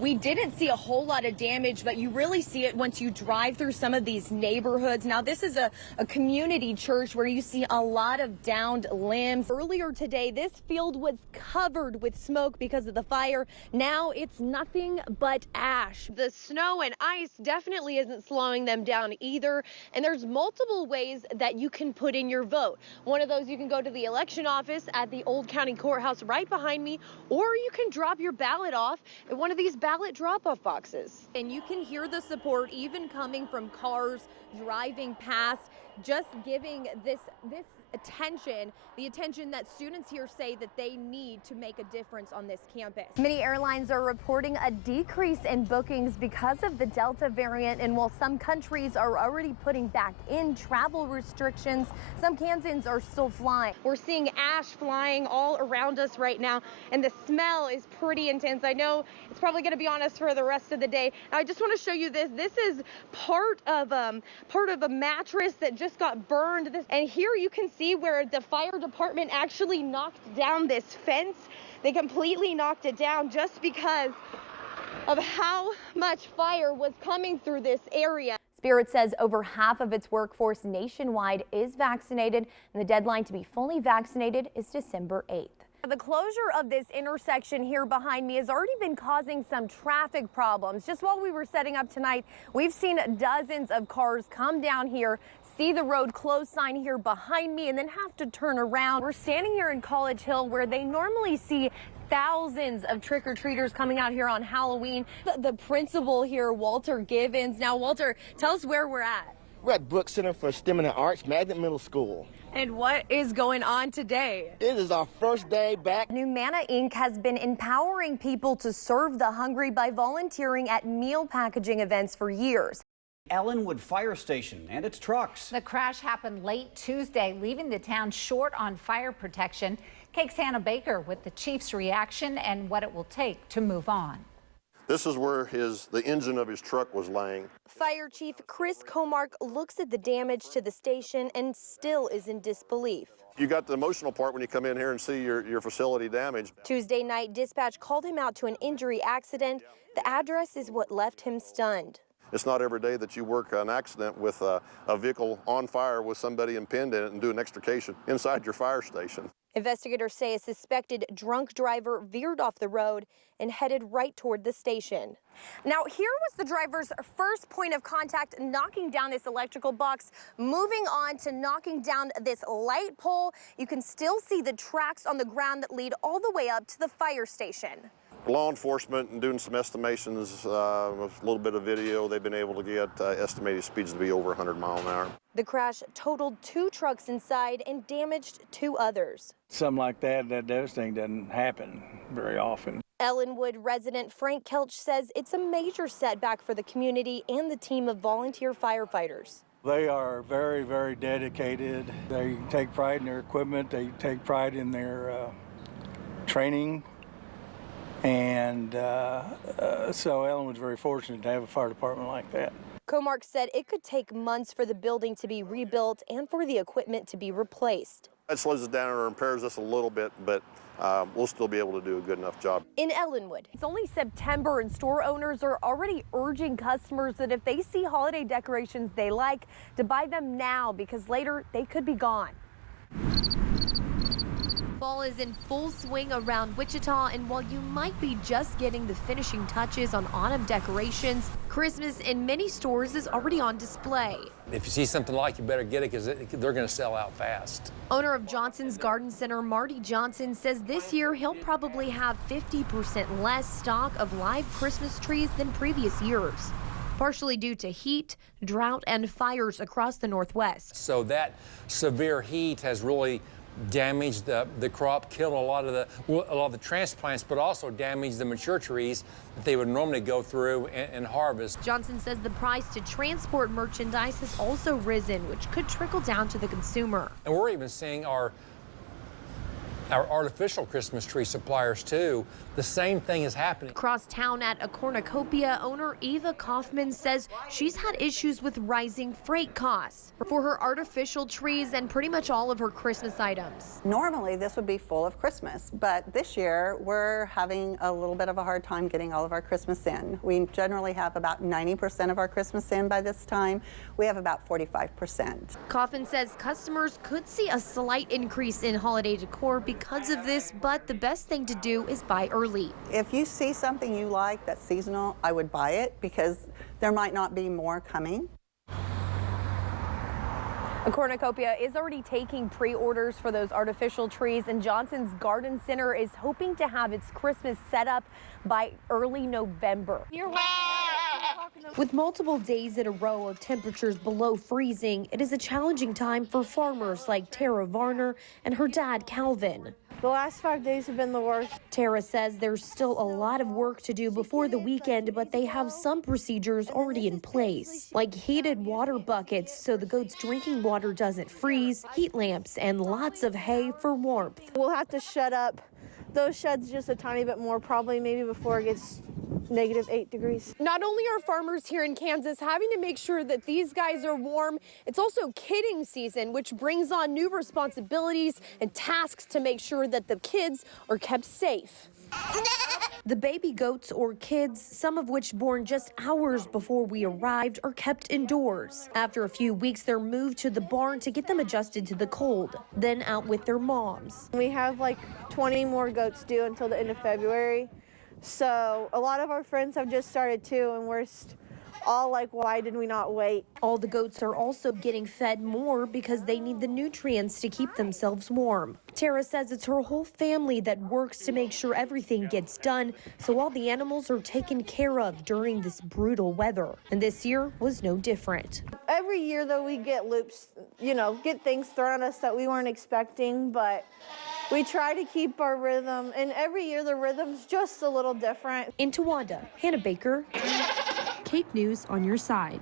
We didn't see a whole lot of damage, but you really see it once you drive through some of these neighborhoods. Now, this is a community church where you see a lot of downed limbs. Earlier today, this field was covered with smoke because of the fire. Now it's nothing but ash. The snow and ice definitely isn't slowing them down either. And there's multiple ways that you can put in your vote. One of those, you can go to the election office at the Old County Courthouse right behind me, or you can drop your ballot off at one of these ballot drop-off boxes. And you can hear the support even coming from cars driving past, just giving this attention, the attention that students here say that they need to make a difference on this campus. Many airlines are reporting a decrease in bookings because of the Delta variant, and while some countries are already putting back in travel restrictions, some Kansans are still flying. We're seeing ash flying all around us right now, and the smell is pretty intense. I know it's probably going to be on us for the rest of the day. I just want to show you this. This is part of a mattress that just got burned. And here you can see where the fire department actually knocked down this fence. They completely knocked it down just because of how much fire was coming through this area. Spirit says over half of its workforce nationwide is vaccinated, and the deadline to be fully vaccinated is December 8th. The closure of this intersection here behind me has already been causing some traffic problems. Just while we were setting up tonight, we've seen dozens of cars come down here, see the road closed sign here behind me, and then have to turn around. We're standing here in College Hill where they normally see thousands of trick-or-treaters coming out here on Halloween. The principal here, Walter Givens. Now, Walter, tell us where we're at. We're at Brooks Center for STEM and the Arts, Magnet Middle School. And what is going on today? It is our first day back. New Manna Inc. has been empowering people to serve the hungry by volunteering at meal packaging events for years. Ellenwood Fire Station and its trucks. The crash happened late Tuesday, leaving the town short on fire protection. KAKE's Hannah Baker with the chief's reaction and what it will take to move on. This is where the engine of his truck was laying. Fire Chief Chris Comark looks at the damage to the station and still is in disbelief. You got the emotional part when you come in here and see your facility damaged. Tuesday night, dispatch called him out to an injury accident. The address is what left him stunned. It's not every day that you work an accident with a vehicle on fire with somebody impinged in it and do an extrication inside your fire station. Investigators say a suspected drunk driver veered off the road and headed right toward the station. Now, here was the driver's first point of contact, knocking down this electrical box, moving on to knocking down this light pole. You can still see the tracks on the ground that lead all the way up to the fire station. Law enforcement and doing some estimations, with a little bit of video, they've been able to get estimated speeds to be over 100 miles an hour. The crash totaled 2 trucks inside and damaged 2 others. Something like that devastating doesn't happen very often. Ellenwood resident Frank Kelch says it's a major setback for the community and the team of volunteer firefighters. They are very, very dedicated. They take pride in their equipment. They take pride in their training. And so Ellenwood's very fortunate to have a fire department like that. Comark said it could take months for the building to be rebuilt and for the equipment to be replaced. That slows us down or impairs us a little bit, but we'll still be able to do a good enough job. In Ellenwood, it's only September and store owners are already urging customers that if they see holiday decorations they like, to buy them now because later they could be gone. Fall is in full swing around Wichita, and while you might be just getting the finishing touches on autumn decorations, Christmas in many stores is already on display. If you see something like, you better get it because they're going to sell out fast. Owner of Johnson's Garden Center, Marty Johnson, says this year he'll probably have 50% less stock of live Christmas trees than previous years, partially due to heat, drought, and fires across the Northwest. So that severe heat has really damaged the crop, killed a lot of the transplants, but also damaged the mature trees that they would normally go through and harvest. Johnson says the price to transport merchandise has also risen, which could trickle down to the consumer. And we're even seeing our our artificial Christmas tree suppliers too. The same thing is happening. Across town at a cornucopia, owner Eva Kaufman says she's had issues with rising freight costs for her artificial trees and pretty much all of her Christmas items. Normally this would be full of Christmas, but this year we're having a little bit of a hard time getting all of our Christmas in. We generally have about 90% of our Christmas in by this time. We have about 45%. Kaufman says customers could see a slight increase in holiday decor because of this, but the best thing to do is buy early. If you see something you like that's seasonal, I would buy it because there might not be more coming. A cornucopia is already taking pre-orders for those artificial trees, and Johnson's Garden Center is hoping to have its Christmas set up by early November. With multiple days in a row of temperatures below freezing, it is a challenging time for farmers like Tara Varner and her dad, Calvin. The last 5 days have been the worst. Tara says there's still a lot of work to do before the weekend, but they have some procedures already in place, like heated water buckets so the goats' drinking water doesn't freeze, heat lamps, and lots of hay for warmth. We'll have to shut up those sheds just a tiny bit more, probably maybe before it gets -8 degrees. Not only are farmers here in Kansas having to make sure that these guys are warm, it's also kidding season, which brings on new responsibilities and tasks to make sure that the kids are kept safe. The baby goats, or kids, some of which born just hours before we arrived, are kept indoors. After a few weeks, they're moved to the barn to get them adjusted to the cold, then out with their moms. We have like 20 more goats due until the end of February. So a lot of our friends have just started too, and we're all like, why did we not wait? All the goats are also getting fed more because they need the nutrients to keep themselves warm. Tara says it's her whole family that works to make sure everything gets done, so all the animals are taken care of during this brutal weather. And this year was no different. Every year though, we get loops, get things thrown at us that we weren't expecting, but we try to keep our rhythm, and every year the rhythm's just a little different. In Towanda, Hannah Baker, KAKE News on your side.